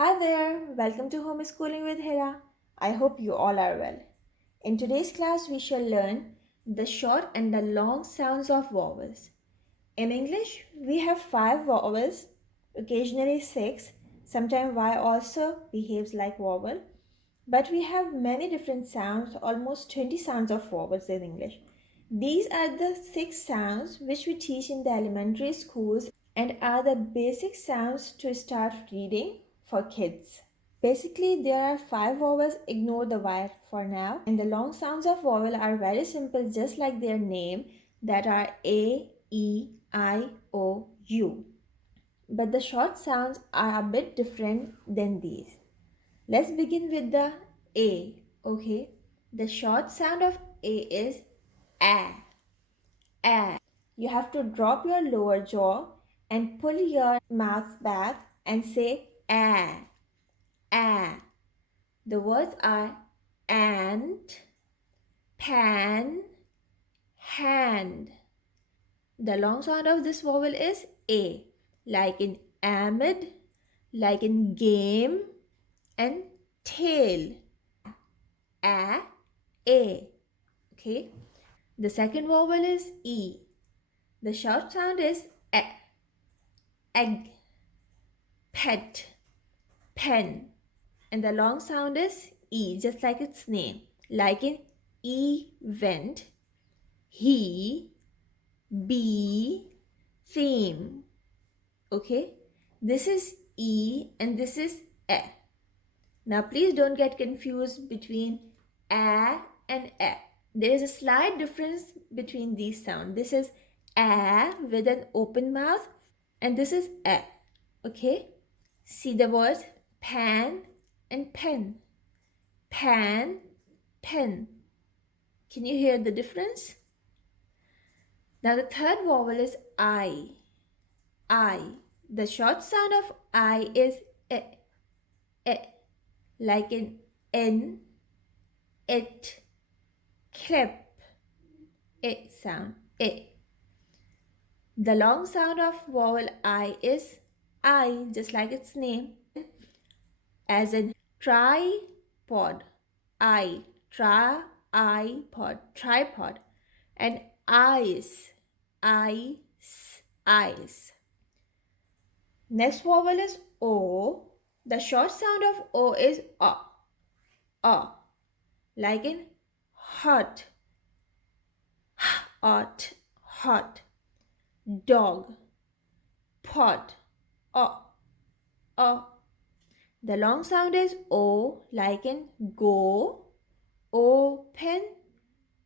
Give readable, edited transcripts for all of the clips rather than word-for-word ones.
Hi there, welcome to Homeschooling with Hira. I hope you all are well. In today's class, we shall learn the short and the long sounds of vowels. In English, we have 5 vowels, occasionally 6. Sometimes Y also behaves like vowel. But we have many different sounds, almost 20 sounds of vowels in English. These are the 6 sounds which we teach in the elementary schools and are the basic sounds to start reading for kids. Basically, there are 5 vowels, ignore the Y for now. And the long sounds of vowel are very simple, just like their name, that are A, E, I, O, U. But the short sounds are a bit different than these. Let's begin with the A, okay? The short sound of A is A. A. You have to drop your lower jaw and pull your mouth back and say A. A. The words are ant, pan, hand. The long sound of this vowel is A, like in amid, like in game, and tail. A, A. Okay. The second vowel is E. The short sound is E, egg, pet, pen. And the long sound is E, just like its name, like in event, he, be, theme. Okay, this is E and this is E. Now please don't get confused between A and E. There is a slight difference between these sounds. This is A with an open mouth and this is E. Okay, see the words pan and pen. Pan, pen. Can you hear the difference? Now the third vowel is I. I. The short sound of I is E, E, like in, it, clip, it sound, it. The long sound of vowel I is I, just like its name, as in tripod, I, tripod, tripod, and ice, ice, ice. Next vowel is O. The short sound of O is A, like in hot, hot, hot, dog, pot, A. The long sound is O, like in go, open,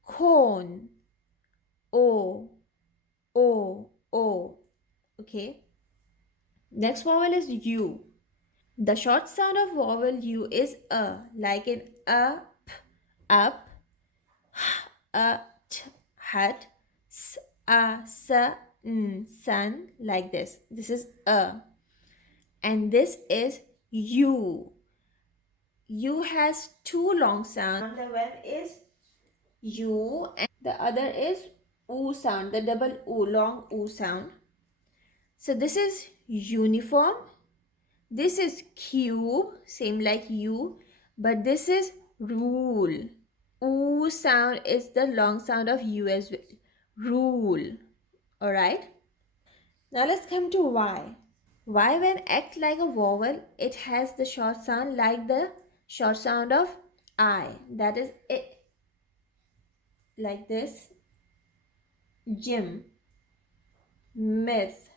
cone, O, O. Okay. Next vowel is U. The short sound of vowel U is A, like in up, hat, sun, like this. This is A. And this is U. U has 2 long sounds. The one is U and the other is U sound, the double U, long U sound. So this is uniform. This is cube, same like U, but this is rule. U sound is the long sound of U as well. Rule. Alright. Now let's come to Y. Y, when acts like a vowel, it has the short sound like the short sound of I. That is it. Like this. Gym. Myth.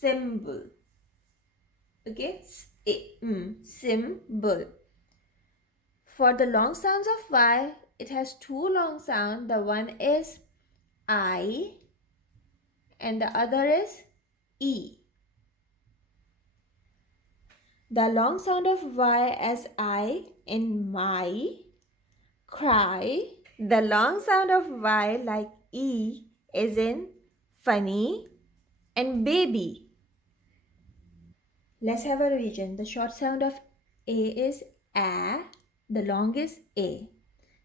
Symbol. Okay. Symbol. For the long sounds of Y, it has 2 long sounds. The one is I and the other is E. The long sound of Y as I in my, cry. The long sound of Y like E is in funny and baby. Let's have a revision. The short sound of A is A. The long is A.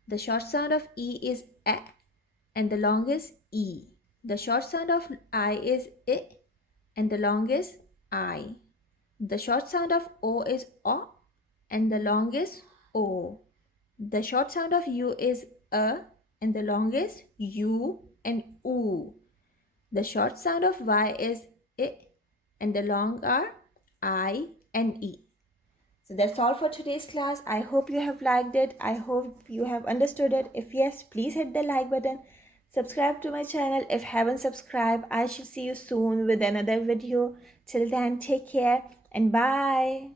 The short sound of E is A. And the long is E. The short sound of I is I. And the long is I. The short sound of O is O and the long is O. The short sound of U is A and the long is U and U. The short sound of Y is I and the long are I and E. So that's all for today's class. I hope you have liked it. I hope you have understood it. If yes, please hit the like button. Subscribe to my channel if haven't subscribed. I shall see you soon with another video. Till then, take care and bye.